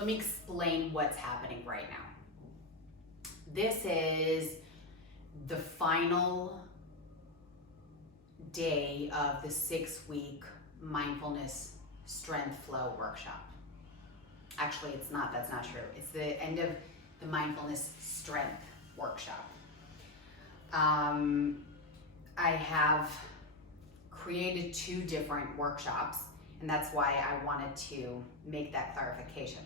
let me explain what's happening right now. This is the final day of the 6-week mindfulness strength flow workshop. Actually, it's not, that's not true. It's the end of the mindfulness strength workshop. I have created 2 different workshops, and that's why I wanted to make that clarification.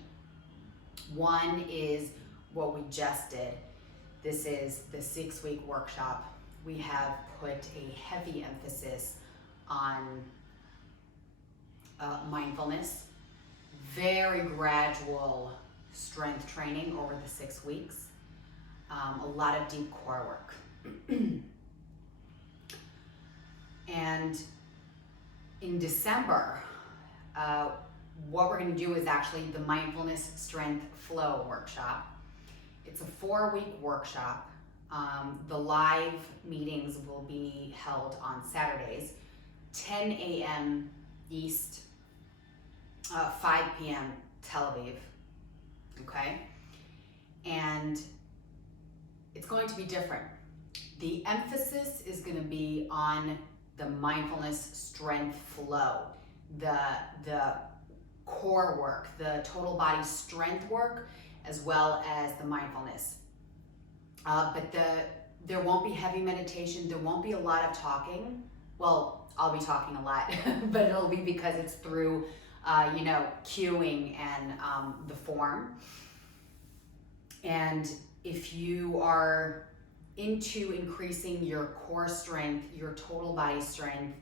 One is what we just did. This is the 6-week workshop. We have put a heavy emphasis on mindfulness, very gradual strength training over the 6 weeks, a lot of deep core work. And in December, what we're going to do is actually the Mindfulness Strength Flow workshop. It's a 4-week workshop. The live meetings will be held on Saturdays, 10 a.m. East, 5 p.m. Tel Aviv, okay? And it's going to be different. The emphasis is going to be on the mindfulness strength flow, the core work, the total body strength work, as well as the mindfulness. But there won't be heavy meditation. There won't be a lot of talking. Well, I'll be talking a lot, but it'll be because it's through, cueing and the form. And if you are into increasing your core strength, your total body strength,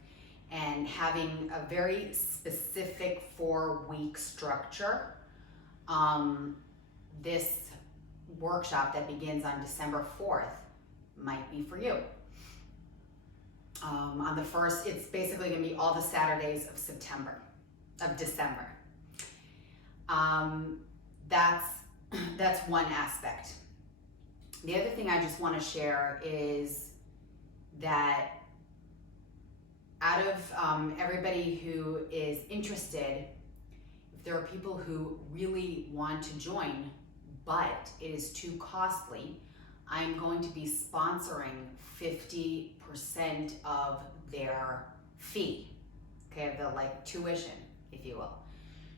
and having a very specific 4-week structure, this workshop that begins on December 4th might be for you. On the 1st, it's basically going to be all the Saturdays of December. That's one aspect. The other thing I just want to share is that out of everybody who is interested, if there are people who really want to join, but it is too costly, I'm going to be sponsoring 50% of their fee, okay, the tuition, if you will.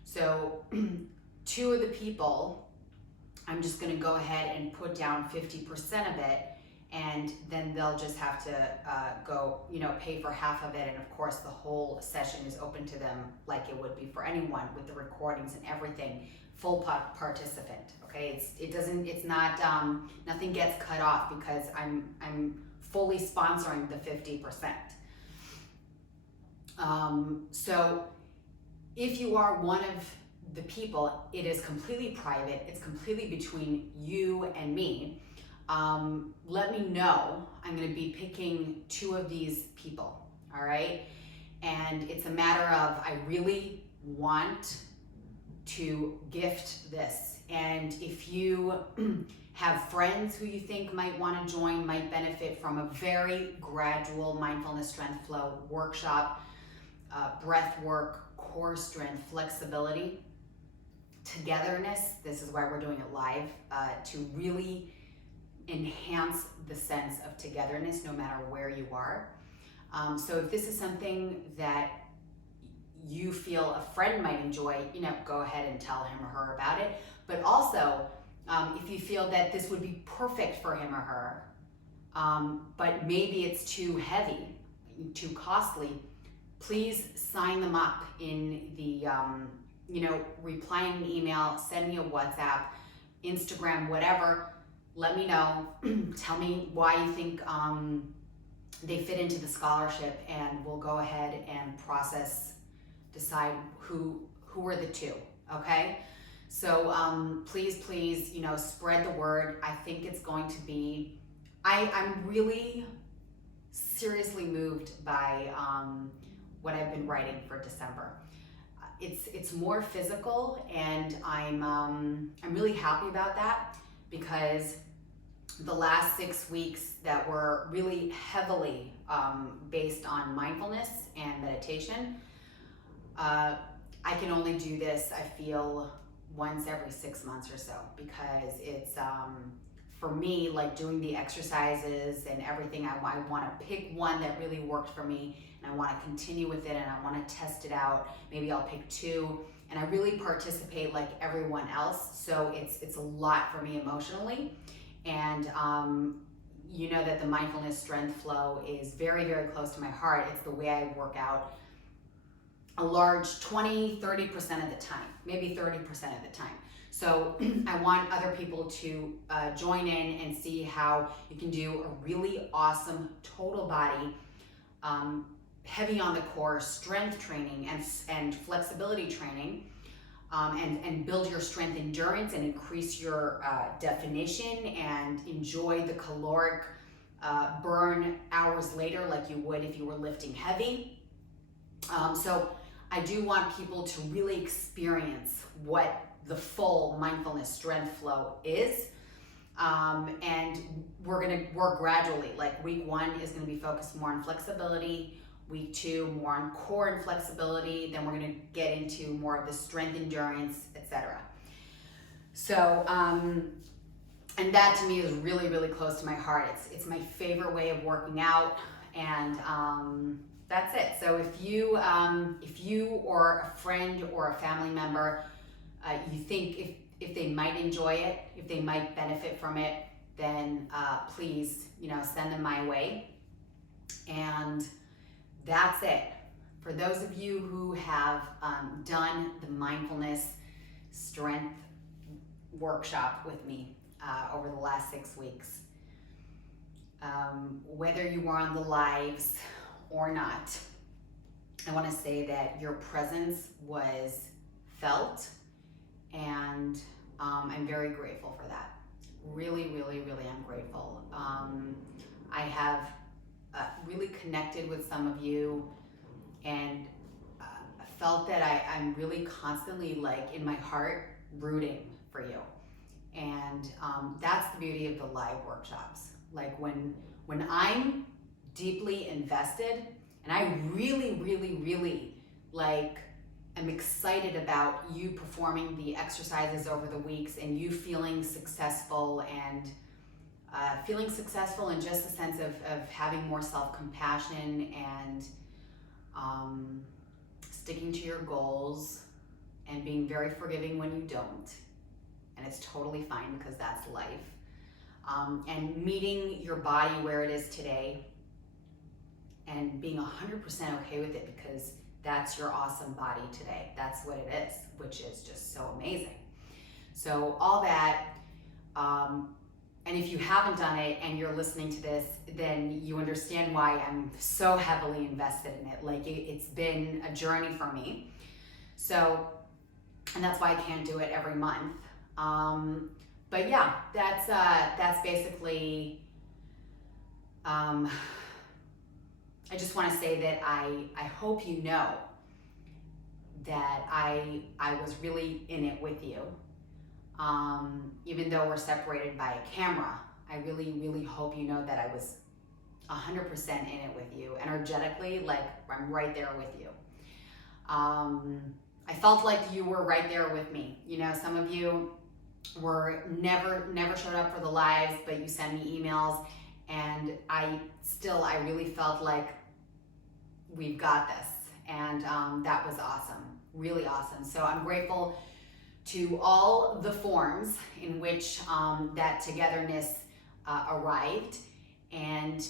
So 2 of the people, I'm just going to go ahead and put down 50% of it, and then they'll just have to pay for half of it. And of course, the whole session is open to them like it would be for anyone, with the recordings and everything, full participant. Okay, it's not nothing gets cut off because I'm fully sponsoring the 50%. So if you are one of the people, it is completely private. It's completely between you and me. Let me know. I'm going to be picking 2 of these people. All right. And it's a matter of, I really want to gift this. And if you have friends who you think might want to join, might benefit from a very gradual mindfulness strength flow workshop, breath work, core strength, flexibility, togetherness. This is why we're doing it live, to really enhance the sense of togetherness no matter where you are. So if this is something that you feel a friend might enjoy, go ahead and tell him or her about it. But also, if you feel that this would be perfect for him or her, but maybe it's too heavy, too costly, please sign them up in the, replying an email, send me a WhatsApp, Instagram, whatever. Let me know. Tell me why you think they fit into the scholarship, and we'll go ahead and decide who are the 2, okay? So please, spread the word. I think it's going to be, I'm really seriously moved by what I've been writing for December. It's more physical, and I'm really happy about that, because the last 6 weeks that were really heavily based on mindfulness and meditation, I can only do this, I feel, once every 6 months or so, because it's for me, like doing the exercises and everything, I want to pick one that really worked for me, and I want to continue with it, and I want to test it out. Maybe I'll pick two, and I really participate like everyone else. So it's a lot for me emotionally, and you know that the mindfulness strength flow is very, very close to my heart. It's the way I work out a large 20-30% of the time, maybe 30% of the time. So I want other people to join in and see how you can do a really awesome total body, heavy on the core strength training and flexibility training, and build your strength endurance and increase your definition and enjoy the caloric burn hours later like you would if you were lifting heavy. So I do want people to really experience what the full mindfulness strength flow is. And we're gonna work gradually. Like week 1 is gonna be focused more on flexibility. Week 2, more on core and flexibility. Then we're gonna get into more of the strength endurance, etc. So, and that to me is really, really close to my heart. It's my favorite way of working out, and that's it. So if you or a friend or a family member, you think if they might enjoy it, if they might benefit from it, then please, send them my way. And that's it. For those of you who have done the mindfulness strength workshop with me over the last 6 weeks, whether you were on the lives or not, I want to say that your presence was felt, and I'm very grateful for that. Really, really, really, I'm grateful. I have really connected with some of you, and felt that I'm really constantly, like in my heart, rooting for you. And that's the beauty of the live workshops. Like when I'm deeply invested, and I really, really, really I'm excited about you performing the exercises over the weeks, and you feeling successful, and in just the sense of having more self-compassion and sticking to your goals and being very forgiving when you don't. And it's totally fine, because that's life. And meeting your body where it is today and being 100% okay with it, because that's your awesome body today. That's what it is, which is just so amazing. So all that, and if you haven't done it and you're listening to this, then you understand why I'm so heavily invested in it. Like it's been a journey for me. So, and that's why I can't do it every month. But yeah, that's basically, I just want to say that I hope you know that I was really in it with you. Even though we're separated by a camera, I really, really hope you know that I was 100% in it with you. Energetically, like I'm right there with you. I felt like you were right there with me. Some of you were never showed up for the lives, but you send me emails, and I really felt like we've got this. And that was awesome, really awesome. So I'm grateful to all the forms in which that togetherness arrived. And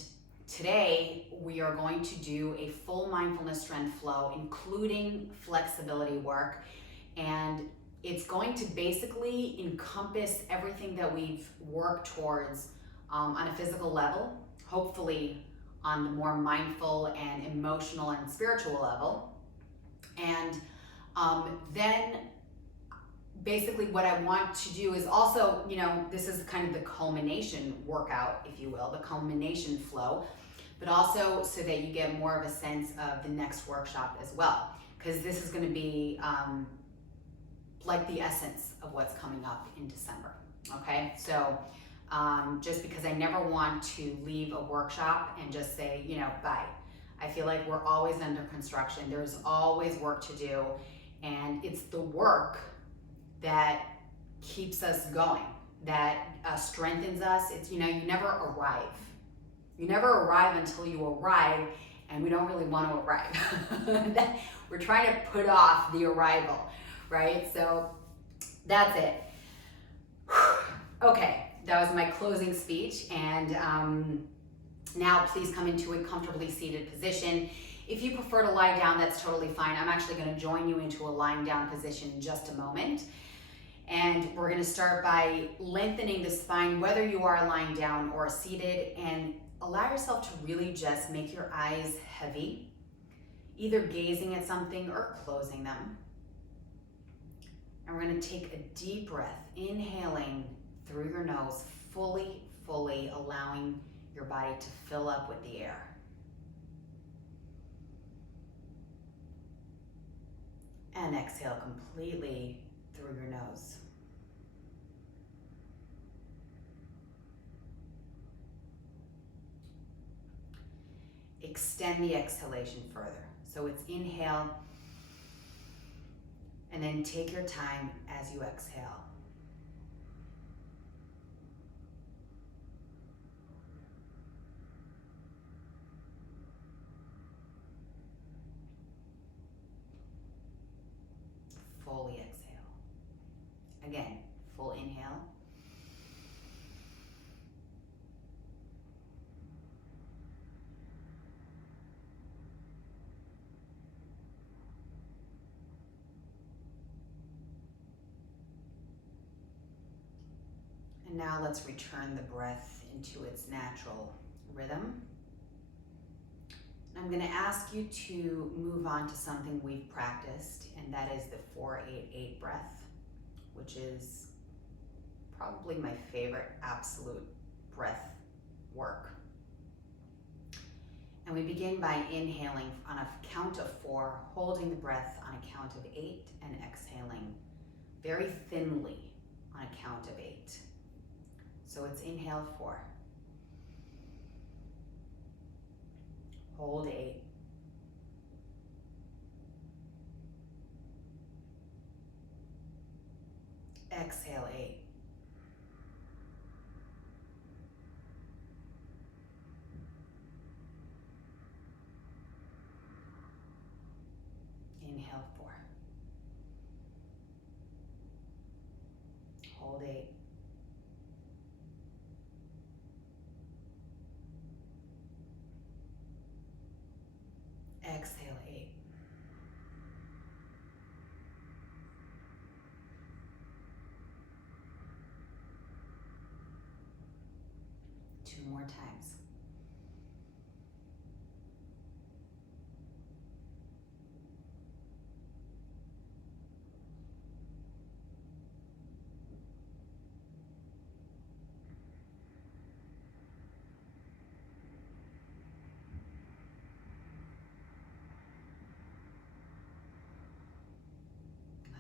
today we are going to do a full mindfulness strength flow, including flexibility work. And it's going to basically encompass everything that we've worked towards on a physical level, hopefully on the more mindful and emotional and spiritual level. And then basically what I want to do is also, this is kind of the culmination workout, if you will, the culmination flow, but also so that you get more of a sense of the next workshop as well. Because this is going to be like the essence of what's coming up in December, okay? So just because I never want to leave a workshop and just say, bye. I feel like we're always under construction. There's always work to do, and it's the work that keeps us going, that strengthens us. It's, you never arrive. You never arrive until you arrive, and we don't really want to arrive. We're trying to put off the arrival, right? So that's it. Okay, that was my closing speech, and now please come into a comfortably seated position. If you prefer to lie down, that's totally fine. I'm actually going to join you into a lying down position in just a moment. And we're going to start by lengthening the spine, whether you are lying down or seated, and allow yourself to really just make your eyes heavy, either gazing at something or closing them. And we're going to take a deep breath, inhaling through your nose, fully allowing your body to fill up with the air. And exhale completely through your nose. Extend the exhalation further. So it's inhale, and then take your time as you exhale. Fully exhale. Again, full inhale. And now let's return the breath into its natural rhythm. I'm going to ask you to move on to something we've practiced, and that is the 4-8-8 breath, which is probably my favorite absolute breath work. And we begin by inhaling on a count of 4, holding the breath on a count of 8, and exhaling very thinly on a count of 8. So it's inhale 4. Hold 8. Exhale 8. Inhale 4. Hold 8. Exhale 8. Two more times.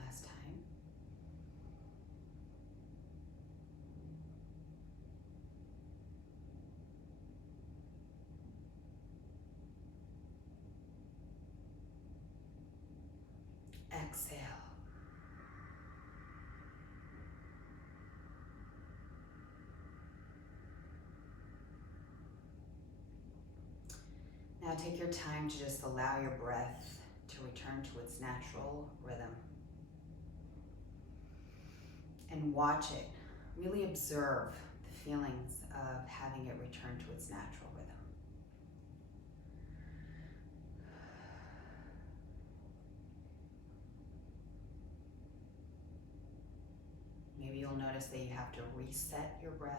Last time. Exhale. Now take your time to just allow your breath to return to its natural rhythm. And watch it. Really observe the feelings of having it return to its natural rhythm. Maybe you'll notice that you have to reset your breath.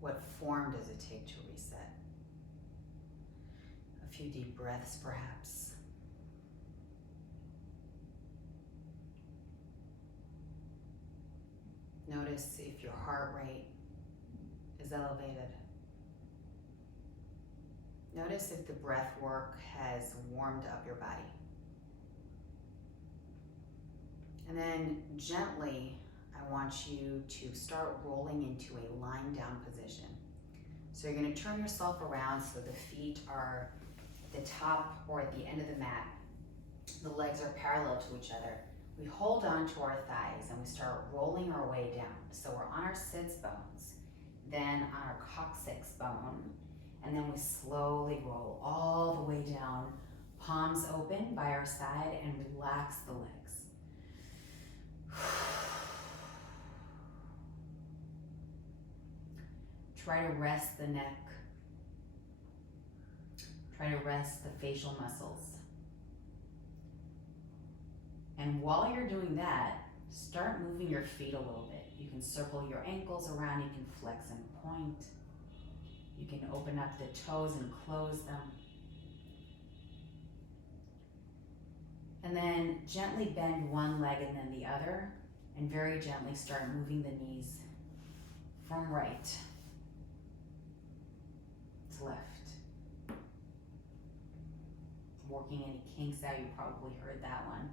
What form does it take to reset? A few deep breaths, perhaps. Notice if your heart rate is elevated. Notice if the breath work has warmed up your body. And then gently, I want you to start rolling into a lying down position. So you're gonna turn yourself around so the feet are at the top or at the end of the mat. The legs are parallel to each other. We hold on to our thighs and we start rolling our way down. So we're on our sits bones, then on our coccyx bone, and then we slowly roll all the way down, palms open by our side, and relax the legs. Try to rest the neck. Try to rest the facial muscles. And while you're doing that, start moving your feet a little bit. You can circle your ankles around, you can flex and point. You can open up the toes and close them. And then gently bend one leg and then the other, and very gently start moving the knees from right to left. Working any kinks out, you probably heard that one.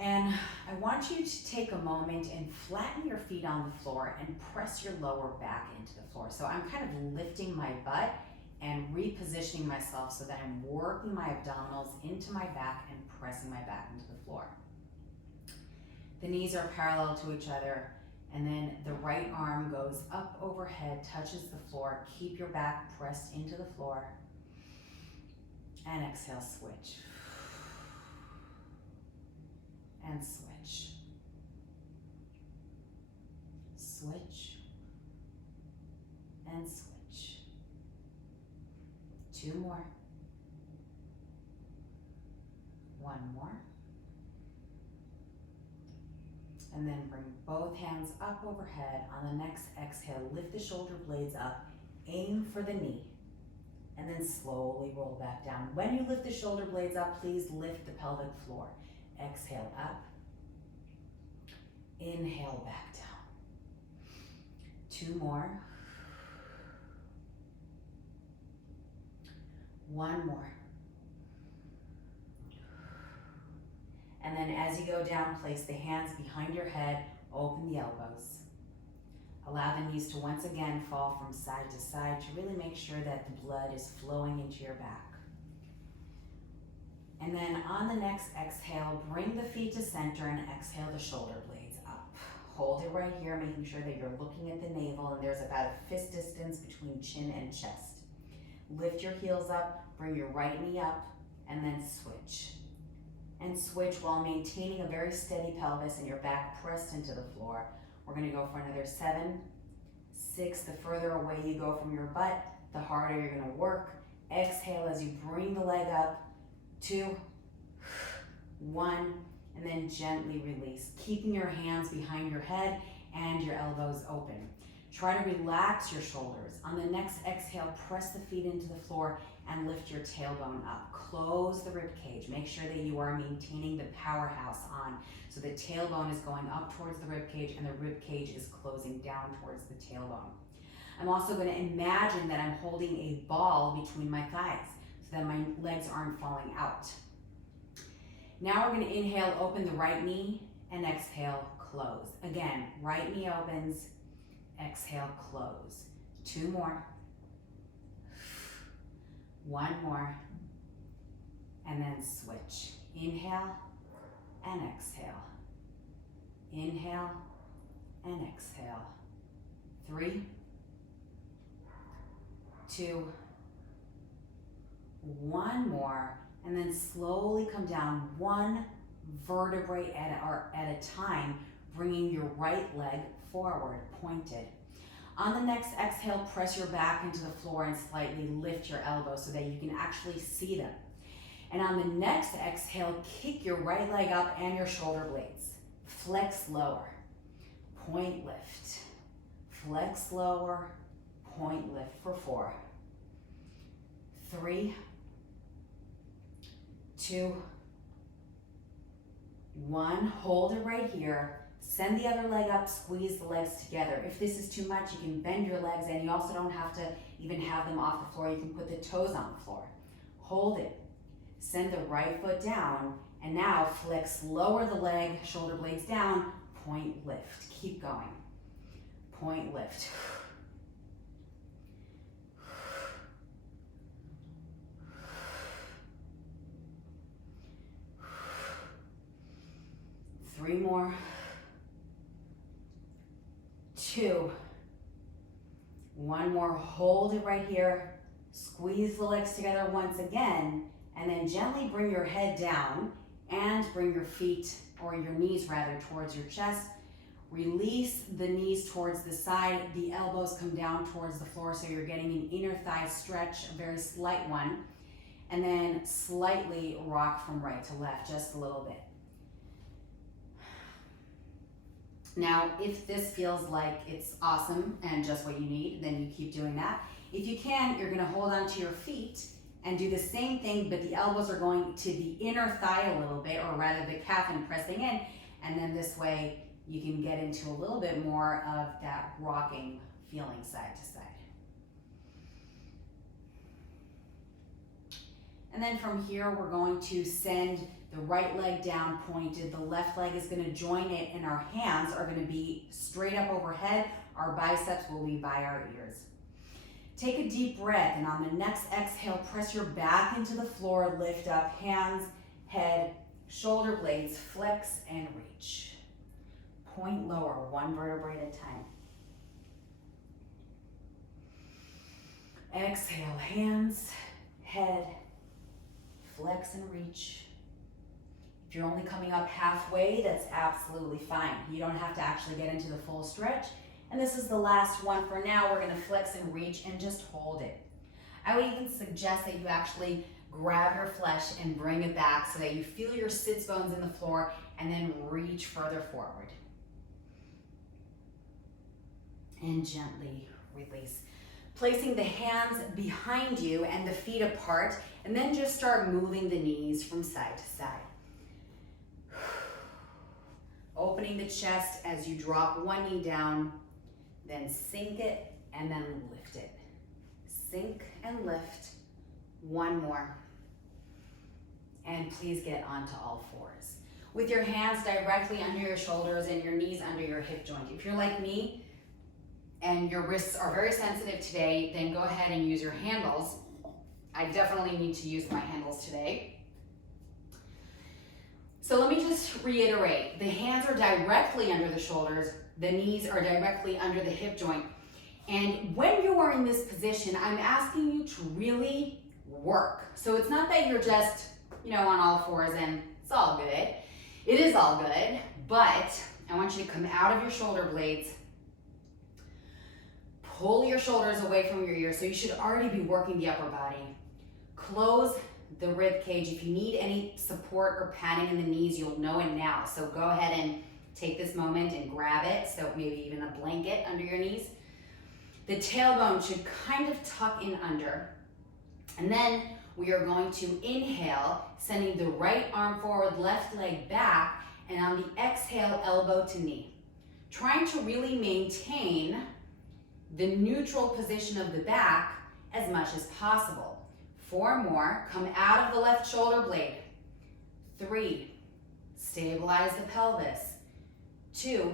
And I want you to take a moment and flatten your feet on the floor and press your lower back into the floor. So I'm kind of lifting my butt and repositioning myself so that I'm working my abdominals into my back and pressing my back into the floor. The knees are parallel to each other, and then the right arm goes up overhead, touches the floor. Keep your back pressed into the floor. And exhale, switch. And switch. Switch. And switch. 2 more. 1 more. And then bring both hands up overhead. On the next exhale, lift the shoulder blades up, aim for the knee, and then slowly roll back down. When you lift the shoulder blades up, please lift the pelvic floor. Exhale up, inhale back down. 2 more. 1 more. And then as you go down, place the hands behind your head, open the elbows. Allow the knees to once again fall from side to side to really make sure that the blood is flowing into your back. And then on the next exhale, bring the feet to center and exhale the shoulder blades up. Hold it right here, making sure that you're looking at the navel and there's about a fist distance between chin and chest. Lift your heels up, bring your right knee up, and then switch. And switch while maintaining a very steady pelvis and your back pressed into the floor. We're gonna go for another 7, 6. The further away you go from your butt, the harder you're gonna work. Exhale as you bring the leg up. 2, 1, and then gently release, keeping your hands behind your head and your elbows open. Try to relax your shoulders. On the next exhale, press the feet into the floor and lift your tailbone up. Close the rib cage. Make sure that you are maintaining the powerhouse on. So the tailbone is going up towards the rib cage and the rib cage is closing down towards the tailbone. I'm also going to imagine that I'm holding a ball between my thighs so that my legs aren't falling out. Now we're going to inhale, open the right knee, and exhale, close. Again, right knee opens, exhale, close. 2 more. 1 more. And then switch. Inhale and exhale. Inhale and exhale. 3, 2, 1 more. And then slowly come down 1 vertebrae at a time, bringing your right leg forward, pointed. On the next exhale, press your back into the floor and slightly lift your elbows so that you can actually see them. And on the next exhale, kick your right leg up and your shoulder blades. Flex lower, point lift. Flex lower, point lift for 4, 3, 2, 1. Hold it right here. Send the other leg up, squeeze the legs together. If this is too much, you can bend your legs and you also don't have to even have them off the floor. You can put the toes on the floor. Hold it. Send the right foot down And now flex, lower the leg, shoulder blades down, point, lift. Keep going. Point, lift. 3 more. 2. 1 more. Hold it right here. Squeeze the legs together once again, and then gently bring your head down and bring your feet, or your knees rather, towards your chest. Release the knees towards the side. The elbows come down towards the floor, so you're getting an inner thigh stretch, a very slight one. And then slightly rock from right to left, just a little bit. Now, if this feels like it's awesome and just what you need, then you keep doing that. If you can, you're gonna hold onto your feet and do the same thing, but the elbows are going to the inner thigh a little bit, or rather the calf, and pressing in. And then this way, you can get into a little bit more of that rocking feeling side to side. And then from here, we're going to send the right leg down pointed. The left leg is going to join it, and our hands are going to be straight up overhead. Our biceps will be by our ears. Take a deep breath, and on the next exhale, press your back into the floor, lift up, hands, head, shoulder blades, flex and reach. Point lower, 1 vertebrae at a time. Exhale, hands, head, flex and reach. If you're only coming up halfway, that's absolutely fine. You don't have to actually get into the full stretch. And this is the last one for now. We're gonna flex and reach and just hold it. I would even suggest that you actually grab your flesh and bring it back so that you feel your sits bones in the floor, and then reach further forward. And gently release. Placing the hands behind you and the feet apart, and then just start moving the knees from side to side. Opening the chest as you drop one knee down, then sink it and then lift it. Sink and lift. 1 more. And please get onto all fours. With your hands directly under your shoulders and your knees under your hip joint. If you're like me and your wrists are very sensitive today, then go ahead and use your handles. I definitely need to use my handles today. So let me just reiterate. The hands are directly under the shoulders. The knees are directly under the hip joint. And when you are in this position, I'm asking you to really work. So it's not that you're just, on all fours and it's all good. It is all good, but I want you to come out of your shoulder blades, pull your shoulders away from your ears. So you should already be working the upper body. Close the rib cage. If you need any support or padding in the knees, you'll know it now. So go ahead and take this moment and grab it. So maybe even a blanket under your knees. The tailbone should kind of tuck in under. And then we are going to inhale, sending the right arm forward, left leg back, and on the exhale, elbow to knee. Trying to really maintain the neutral position of the back as much as possible. 4 more, come out of the left shoulder blade. 3, stabilize the pelvis. 2,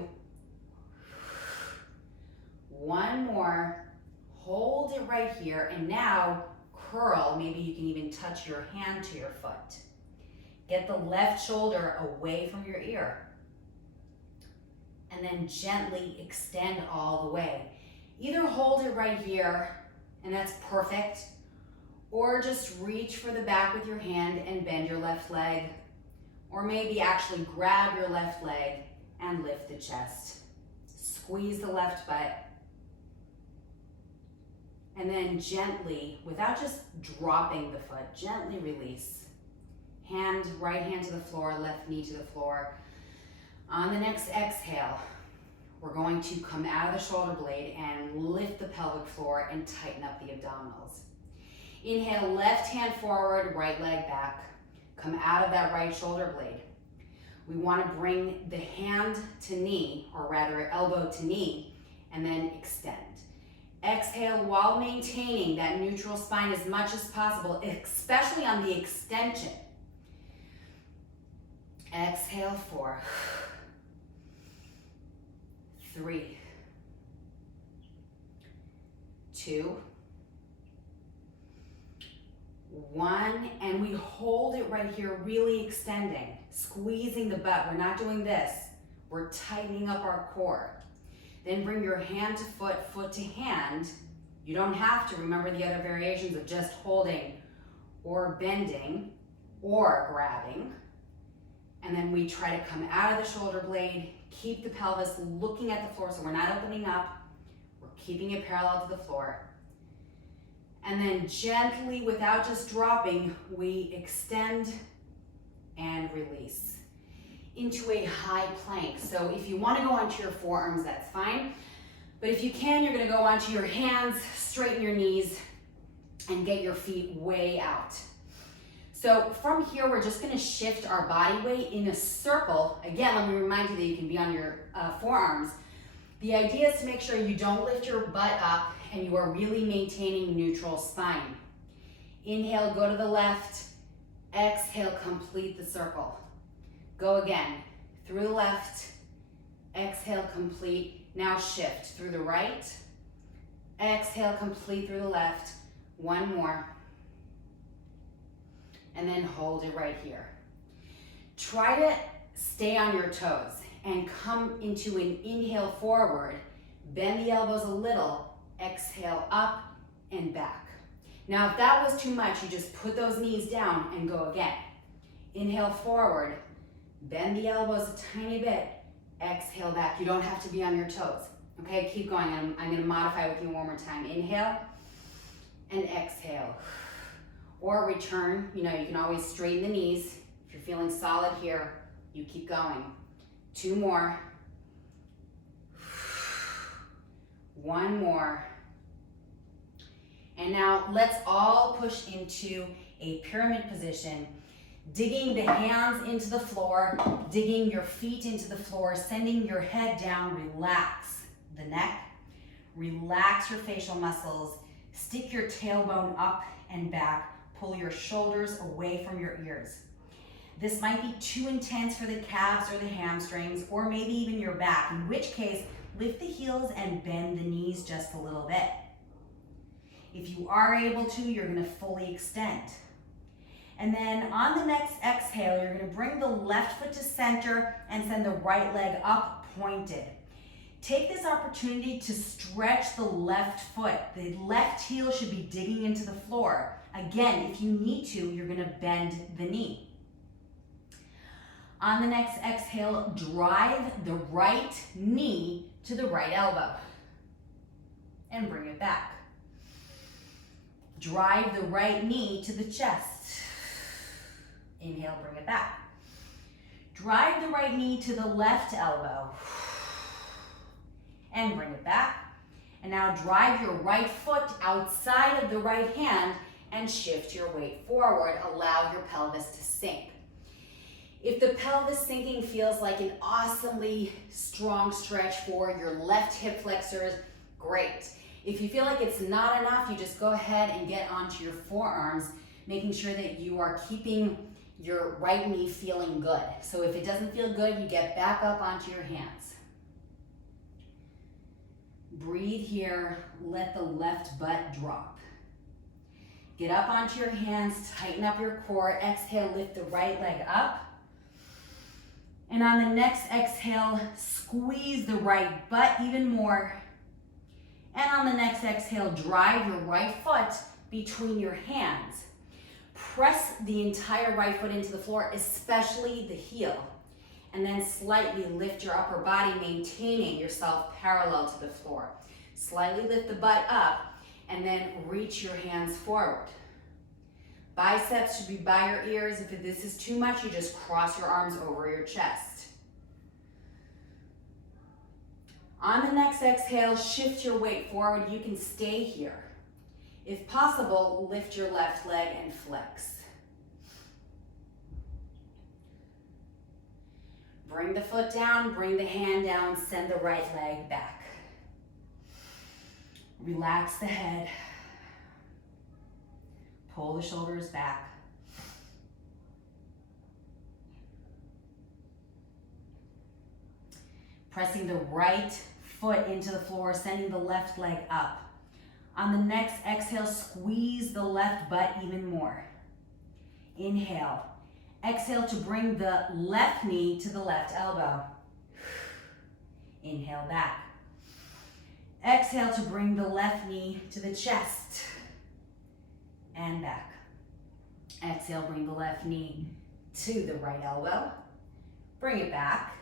1 more, hold it right here, and now curl. Maybe you can even touch your hand to your foot. Get the left shoulder away from your ear. And then gently extend all the way. Either hold it right here, and that's perfect, or just reach for the back with your hand and bend your left leg. Or maybe actually grab your left leg and lift the chest. Squeeze the left butt. And then gently, without just dropping the foot, gently release. Right hand to the floor, left knee to the floor. On the next exhale, we're going to come out of the shoulder blade and lift the pelvic floor and tighten up the abdominals. Inhale, left hand forward, right leg back. Come out of that right shoulder blade. We want to bring the hand to knee, or rather elbow to knee, and then extend. Exhale while maintaining that neutral spine as much as possible, especially on the extension. Exhale, 4, 3, 2, 1, and we hold it right here, really extending, squeezing the butt. We're not doing this. We're tightening up our core. Then bring your hand to foot, foot to hand. You don't have to. Remember the other variations of just holding or bending or grabbing. And then we try to come out of the shoulder blade, keep the pelvis looking at the floor so we're not opening up. We're keeping it parallel to the floor. And then gently, without just dropping, we extend and release into a high plank. So if you want to go onto your forearms, that's fine. But if you can, you're going to go onto your hands, straighten your knees, and get your feet way out. So from here, we're just going to shift our body weight in a circle. Again, let me remind you that you can be on your forearms. The idea is to make sure you don't lift your butt up and you are really maintaining neutral spine. Inhale, go to the left. Exhale, complete the circle. Go again, through the left. Exhale, complete. Now shift through the right. Exhale, complete through the left. One more. And then hold it right here. Try to stay on your toes and come into an inhale forward. Bend the elbows a little. Exhale up and back. Now if that was too much, you just put those knees down and go again. Inhale forward. Bend the elbows a tiny bit. Exhale back. You don't have to be on your toes. Okay, keep going. I'm going to modify with you one more time. Inhale and exhale. Or return. You know, you can always straighten the knees. If you're feeling solid here, you keep going. 2 more. 1 more. And now let's all push into a pyramid position. Digging the hands into the floor, digging your feet into the floor, sending your head down. Relax the neck, relax your facial muscles, stick your tailbone up and back, pull your shoulders away from your ears. This might be too intense for the calves or the hamstrings, or maybe even your back, in which case, lift the heels and bend the knees just a little bit. If you are able to, you're going to fully extend. And then on the next exhale, you're going to bring the left foot to center and send the right leg up, pointed. Take this opportunity to stretch the left foot. The left heel should be digging into the floor. Again, if you need to, you're going to bend the knee. On the next exhale, drive the right knee to the right elbow and bring it back. Drive the right knee to the chest. Inhale, bring it back. Drive the right knee to the left elbow and bring it back. And now drive your right foot outside of the right hand and shift your weight forward. Allow your pelvis to sink. If the pelvis sinking feels like an awesomely strong stretch for your left hip flexors, great. If you feel like it's not enough, you just go ahead and get onto your forearms, making sure that you are keeping your right knee feeling good. So if it doesn't feel good, you get back up onto your hands. Breathe here, let the left butt drop. Get up onto your hands, tighten up your core. Exhale, lift the right leg up. And on the next exhale, squeeze the right butt even more. And on the next exhale, drive your right foot between your hands. Press the entire right foot into the floor, especially the heel. And then slightly lift your upper body, maintaining yourself parallel to the floor. Slightly lift the butt up, and then reach your hands forward. Biceps should be by your ears. If this is too much, you just cross your arms over your chest. On the next exhale, shift your weight forward. You can stay here. If possible, lift your left leg and flex. Bring the foot down, bring the hand down, send the right leg back. Relax the head. Pull the shoulders back. Pressing the right foot into the floor, sending the left leg up. On the next exhale, squeeze the left butt even more. Inhale. Exhale to bring the left knee to the left elbow. Inhale back. Exhale to bring the left knee to the chest and back. Exhale, bring the left knee to the right elbow. Bring it back.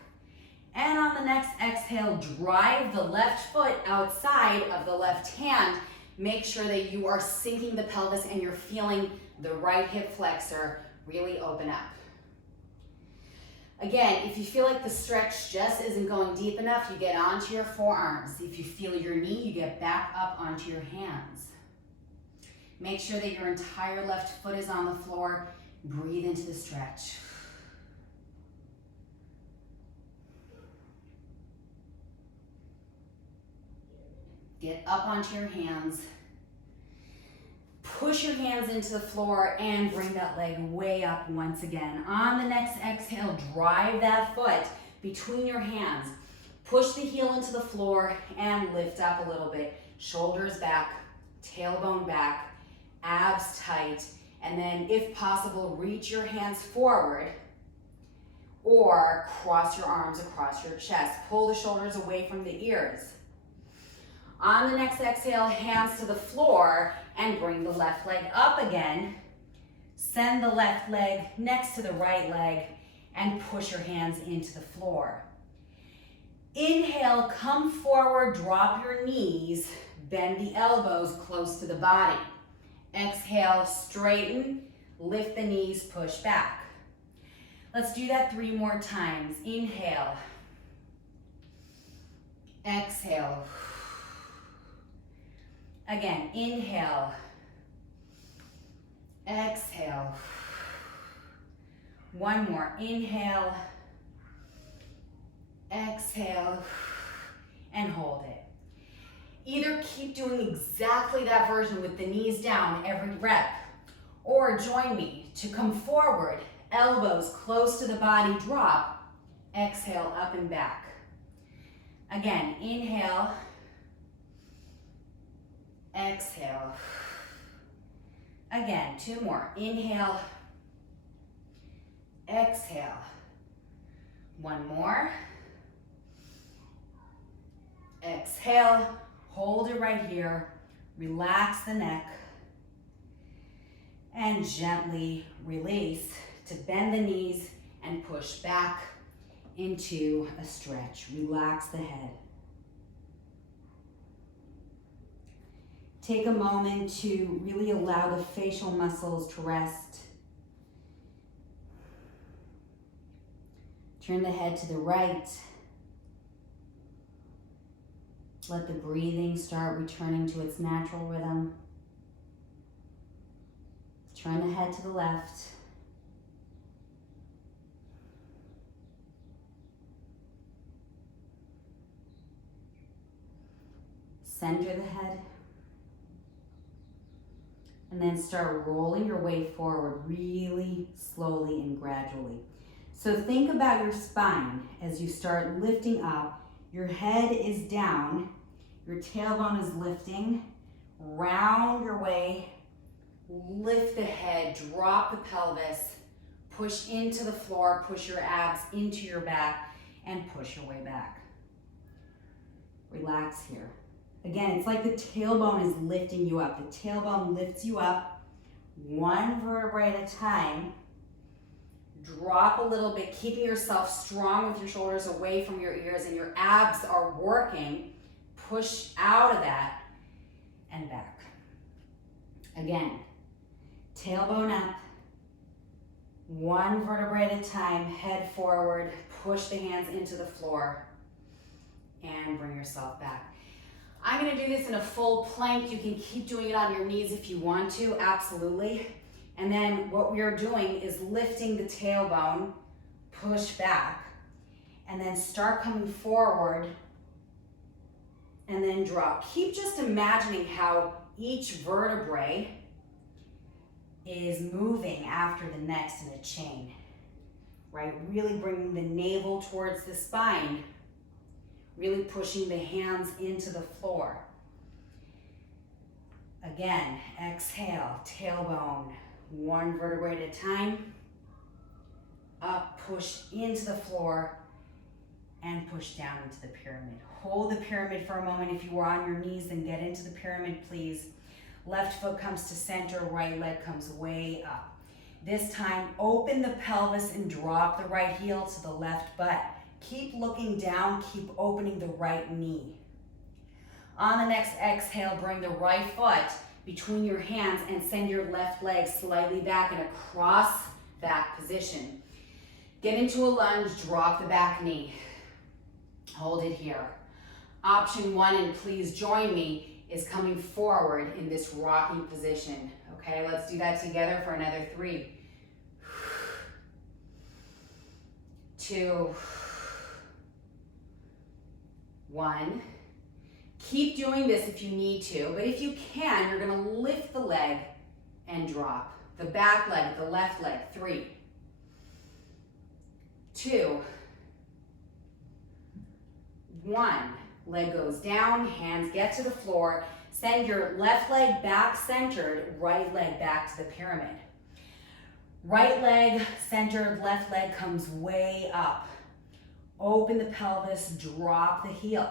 And on the next exhale, drive the left foot outside of the left hand. Make sure that you are sinking the pelvis and you're feeling the right hip flexor really open up. Again, if you feel like the stretch just isn't going deep enough, you get onto your forearms. If you feel your knee, you get back up onto your hands. Make sure that your entire left foot is on the floor. Breathe into the stretch. Get up onto your hands. Push your hands into the floor and bring that leg way up once again. On the next exhale, drive that foot between your hands. Push the heel into the floor and lift up a little bit. Shoulders back, tailbone back, abs tight, and then if possible, reach your hands forward or cross your arms across your chest. Pull the shoulders away from the ears. On the next exhale, hands to the floor and bring the left leg up again. Send the left leg next to the right leg and push your hands into the floor. Inhale, come forward, drop your knees, bend the elbows close to the body. Exhale, straighten, lift the knees, push back. Let's do that 3 more times. Inhale. Exhale. Again, inhale. Exhale. One more. Inhale. Exhale. And hold it. Either keep doing exactly that version with the knees down every rep, or join me to come forward, elbows close to the body, drop, exhale, up and back. Again, inhale, exhale. Again, 2 more. Inhale, exhale. 1 more. Exhale. Hold it right here, relax the neck, and gently release to bend the knees and push back into a stretch. Relax the head. Take a moment to really allow the facial muscles to rest. Turn the head to the right. Let the breathing start returning to its natural rhythm. Turn the head to the left. Center the head. And then start rolling your way forward really slowly and gradually. So think about your spine as you start lifting up. Your head is down, your tailbone is lifting. Round your way, lift the head, drop the pelvis, push into the floor, push your abs into your back, and push your way back. Relax here. Again, it's like the tailbone is lifting you up. The tailbone lifts you up, 1 vertebrae at a time. Drop a little bit, keeping yourself strong with your shoulders away from your ears and your abs are working. Push out of that and back. Again, tailbone up, 1 vertebrae at a time, head forward, push the hands into the floor, and bring yourself back. I'm gonna do this in a full plank. You can keep doing it on your knees if you want to, absolutely. And then what we are doing is lifting the tailbone, push back, and then start coming forward, and then drop. Keep just imagining how each vertebrae is moving after the next in a chain, right? Really bringing the navel towards the spine really pushing the hands into the floor. Again, exhale, tailbone, one vertebrae at a time. Up, push into the floor, and push down into the pyramid. Hold the pyramid for a moment. If you are on your knees, then get into the pyramid, please. Left foot comes to center, right leg comes way up. This time, open the pelvis and drop the right heel to the left butt. Keep looking down, keep opening the right knee. On the next exhale, bring the right foot between your hands and send your left leg slightly back and across that position. Get into a lunge, drop the back knee. Hold it here. Option one, and please join me, is coming forward in this rocking position. Okay, let's do that together for another 3, 2, 1. Keep doing this if you need to, but if you can, you're gonna lift the leg and drop. The back leg, the left leg, 3, 2, 1. Leg goes down, hands get to the floor. Send your left leg back centered, right leg back to the pyramid. Right leg centered, left leg comes way up. Open the pelvis, drop the heel.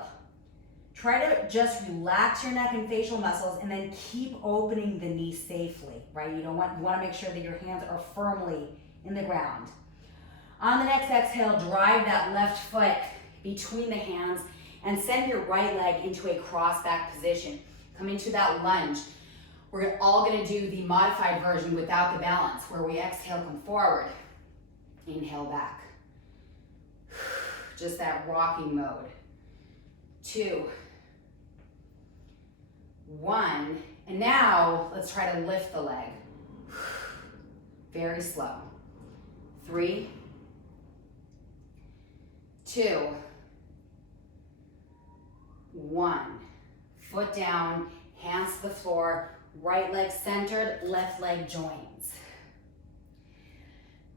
Try to just relax your neck and facial muscles and then keep opening the knee safely, right? You want to make sure that your hands are firmly in the ground. On the next exhale, drive that left foot between the hands and send your right leg into a cross back position. Come into that lunge. We're all gonna do the modified version without the balance, where we exhale, come forward, inhale back. Just that rocking mode. 2, 1, and now let's try to lift the leg. Very slow. 3, 2, 1. Foot down, hands to the floor, right leg centered, left leg joins.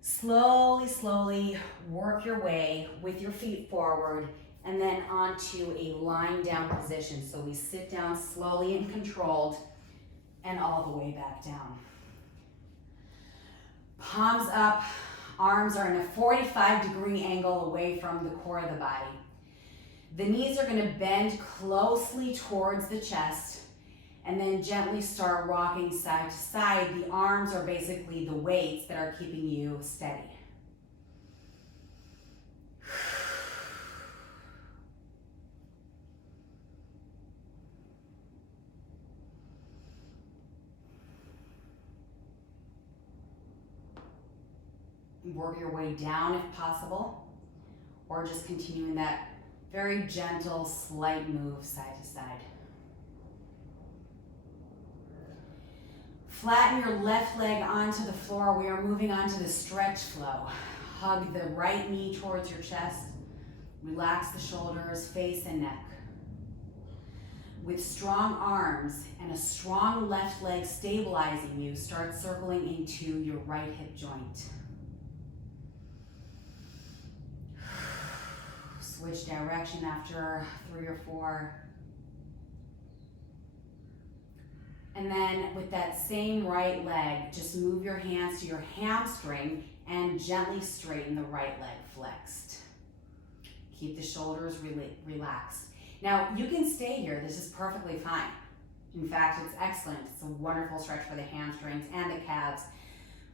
Slowly, slowly work your way with your feet forward and then onto a lying down position. So we sit down slowly and controlled and all the way back down. Palms up, arms are in a 45-degree angle away from the core of the body. The knees are gonna bend closely towards the chest and then gently start rocking side to side. The arms are basically the weights that are keeping you steady. Work your way down if possible, or just continue in that very gentle, slight move side to side. Flatten your left leg onto the floor. We are moving on to the stretch flow. Hug the right knee towards your chest. Relax the shoulders, face and neck. With strong arms and a strong left leg stabilizing you, start circling into your right hip joint. Switch direction after 3 or 4. And then with that same right leg, just move your hands to your hamstring and gently straighten the right leg flexed. Keep the shoulders relaxed. Now you can stay here, this is perfectly fine. In fact, it's excellent. It's a wonderful stretch for the hamstrings and the calves.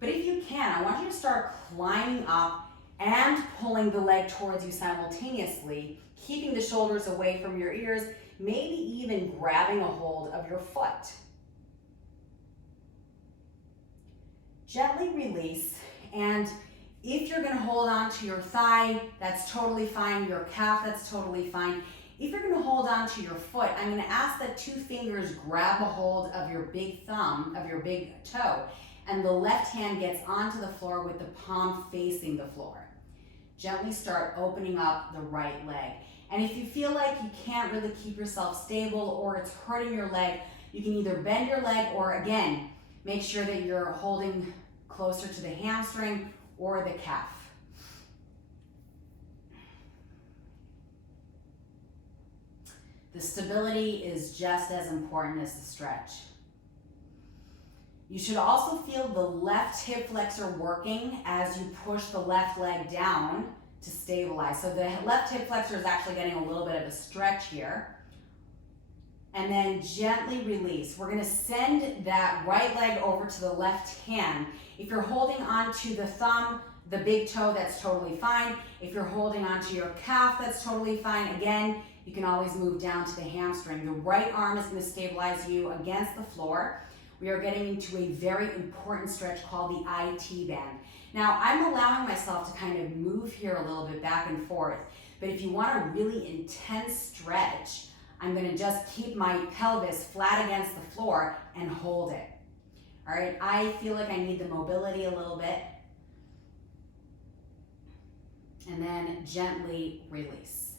But if you can, I want you to start climbing up and pulling the leg towards you simultaneously, keeping the shoulders away from your ears, maybe even grabbing a hold of your foot. Gently release, and if you're gonna hold on to your thigh, that's totally fine, your calf, that's totally fine. If you're gonna hold on to your foot, I'm gonna ask that 2 fingers grab a hold of your big thumb, of your big toe, and the left hand gets onto the floor with the palm facing the floor. Gently start opening up the right leg. And if you feel like you can't really keep yourself stable or it's hurting your leg, you can either bend your leg or again, make sure that you're holding closer to the hamstring or the calf. The stability is just as important as the stretch. You should also feel the left hip flexor working as you push the left leg down to stabilize. So the left hip flexor is actually getting a little bit of a stretch here. And then gently release. We're gonna send that right leg over to the left hand. If you're holding onto the thumb, the big toe, that's totally fine. If you're holding onto your calf, that's totally fine. Again, you can always move down to the hamstring. The right arm is gonna stabilize you against the floor. We are getting into a very important stretch called the IT band. Now, I'm allowing myself to kind of move here a little bit back and forth, but if you want a really intense stretch, I'm gonna just keep my pelvis flat against the floor and hold it. All right, I feel like I need the mobility a little bit. And then gently release.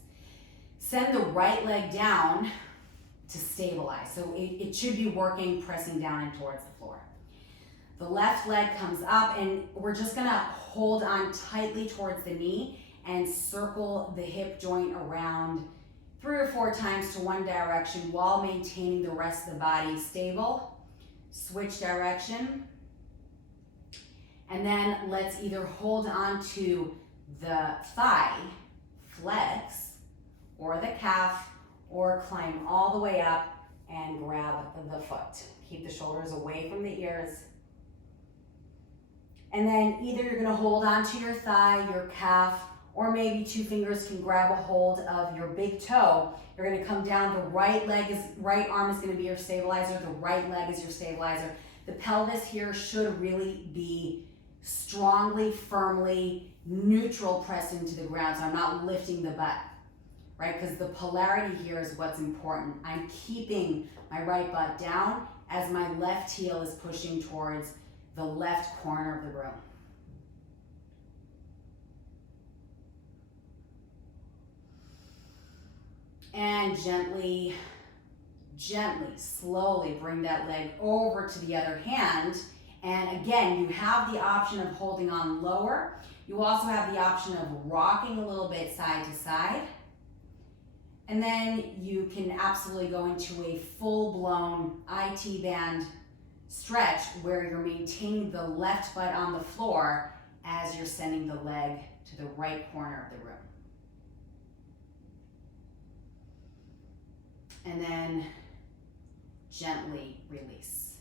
Send the right leg down to stabilize. So it should be working, pressing down and towards the floor. The left leg comes up and we're just gonna hold on tightly towards the knee and circle the hip joint around 3 or 4 times to one direction while maintaining the rest of the body stable. Switch direction. And then let's either hold on to the thigh, flex, or the calf, or climb all the way up and grab the foot. Keep the shoulders away from the ears. And then either you're gonna hold onto your thigh, your calf, or maybe 2 fingers can grab a hold of your big toe. You're gonna come down, the right arm is gonna be your stabilizer, the right leg is your stabilizer. The pelvis here should really be strongly, firmly, neutral pressed into the ground, so I'm not lifting the butt, right? Because the polarity here is what's important. I'm keeping my right butt down as my left heel is pushing towards the left corner of the room. And gently, slowly bring that leg over to the other hand. And again, you have the option of holding on lower. You also have the option of rocking a little bit side to side. And then you can absolutely go into a full-blown IT band stretch where you're maintaining the left butt on the floor as you're sending the leg to the right corner of the room. And then gently release.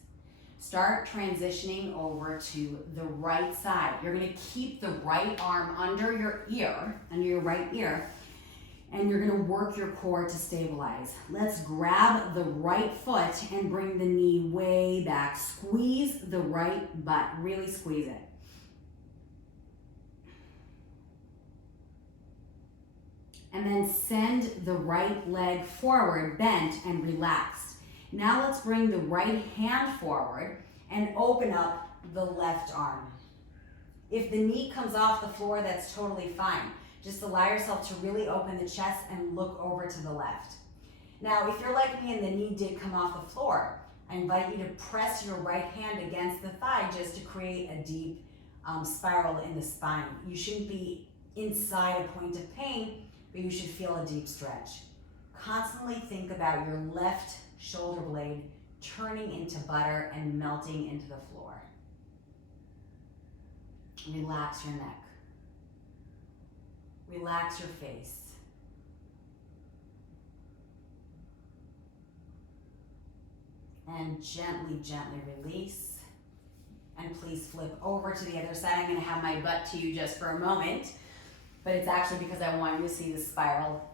Start transitioning over to the right side. You're gonna keep the right arm under your right ear, and you're gonna work your core to stabilize. Let's grab the right foot and bring the knee way back. Squeeze the right butt, really squeeze it. And then send the right leg forward, bent and relaxed. Now let's bring the right hand forward and open up the left arm. If the knee comes off the floor, that's totally fine. Just allow yourself to really open the chest and look over to the left. Now, if you're like me and the knee did come off the floor, I invite you to press your right hand against the thigh just to create a deep spiral in the spine. You shouldn't be inside a point of pain, but you should feel a deep stretch. Constantly think about your left shoulder blade turning into butter and melting into the floor. Relax your neck. Relax your face. And gently, gently release. And please flip over to the other side. I'm gonna have my butt to you just for a moment, but it's actually because I want you to see the spiral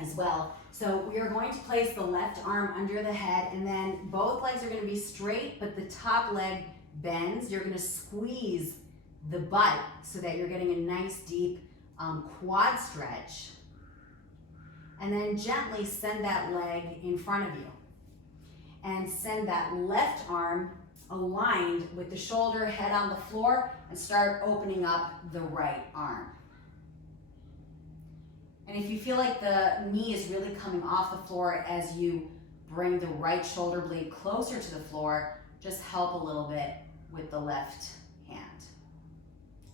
as well. So we are going to place the left arm under the head, and then both legs are gonna be straight, but the top leg bends. You're gonna squeeze the butt so that you're getting a nice deep quad stretch. And then gently send that leg in front of you. And send that left arm aligned with the shoulder, head on the floor, and start opening up the right arm. And if you feel like the knee is really coming off the floor as you bring the right shoulder blade closer to the floor, just help a little bit with the left hand.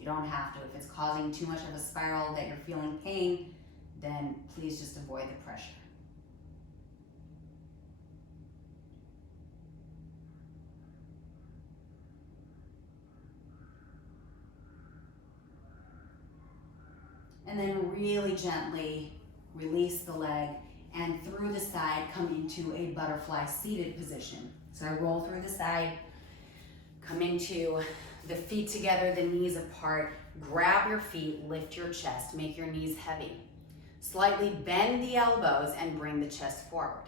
You don't have to. If it's causing too much of a spiral that you're feeling pain, then please just avoid the pressure. And then really gently release the leg and through the side come into a butterfly seated position. So I roll through the side, come into the feet together, the knees apart, grab your feet, lift your chest, make your knees heavy. Slightly bend the elbows and bring the chest forward.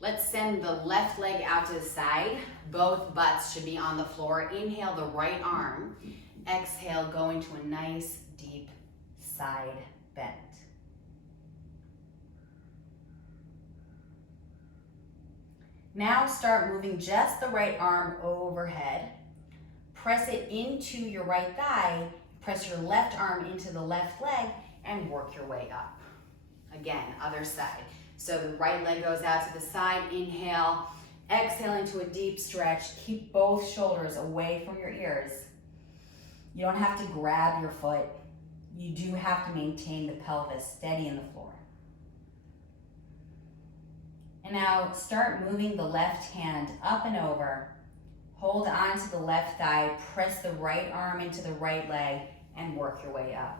Let's send the left leg out to the side. Both butts should be on the floor. Inhale the right arm. Exhale, go into a nice deep side bend. Now start moving just the right arm overhead. Press it into your right thigh. Press your left arm into the left leg and work your way up. Again, other side. So the right leg goes out to the side. Inhale. Exhale into a deep stretch. Keep both shoulders away from your ears. You don't have to grab your foot. You do have to maintain the pelvis steady in the floor. And now start moving the left hand up and over. Hold on to the left thigh. Press the right arm into the right leg and work your way up.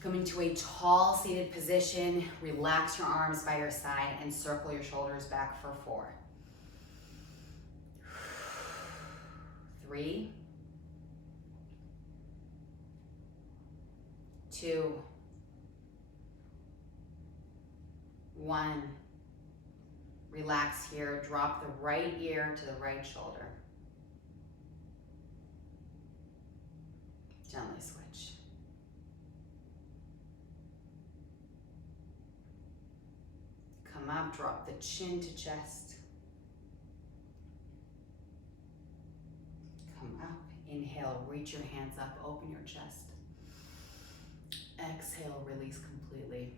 Come into a tall seated position. Relax your arms by your side and circle your shoulders back for 4. 3, 2, 1. Relax here. Drop the right ear to the right shoulder. Gently switch. Come up, drop the chin to chest. Come up, inhale, reach your hands up, open your chest. Exhale, release completely.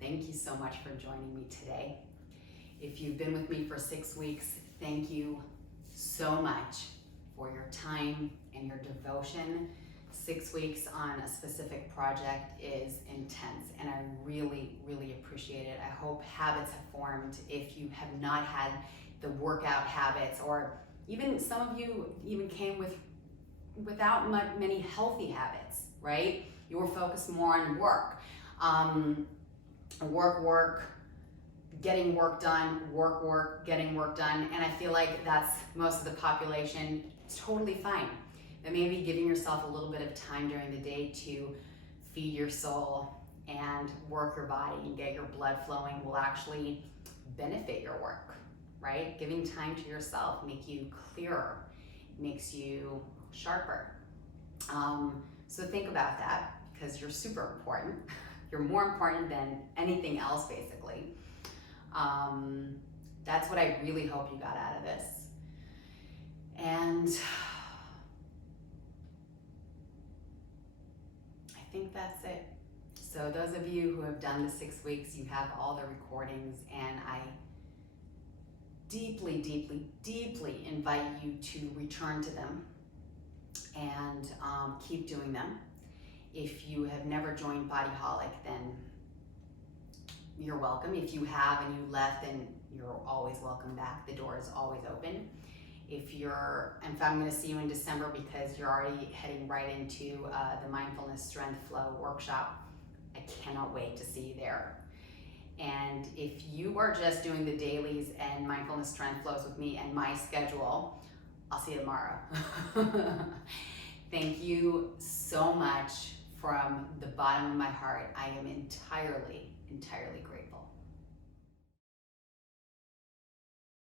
Thank you so much for joining me today. If you've been with me for 6 weeks, thank you so much for your time and your devotion. 6 weeks on a specific project is intense, and I really, really appreciate it. I hope habits have formed. If you have not had the workout habits, or even some of you even came without many healthy habits, right? You were focused more on work. Work, getting work done, work, getting work done. And I feel like that's most of the population. It's totally fine. And maybe giving yourself a little bit of time during the day to feed your soul and work your body and get your blood flowing will actually benefit your work, right? Giving time to yourself makes you clearer, makes you sharper. So think about that, because you're super important. You're more important than anything else, basically. That's what I really hope you got out of this. And I think that's it. So those of you who have done the 6 weeks, you have all the recordings, and I deeply, deeply, deeply invite you to return to them and keep doing them. If you have never joined Bodyholic, then you're welcome. If you have and you left, then you're always welcome back. The door is always open. In fact, I'm going to see you in December, because you're already heading right into the Mindfulness Strength Flow workshop. I cannot wait to see you there. And if you are just doing the dailies and Mindfulness Strength Flows with me and my schedule, I'll see you tomorrow. Thank you so much from the bottom of my heart. I am entirely, entirely grateful.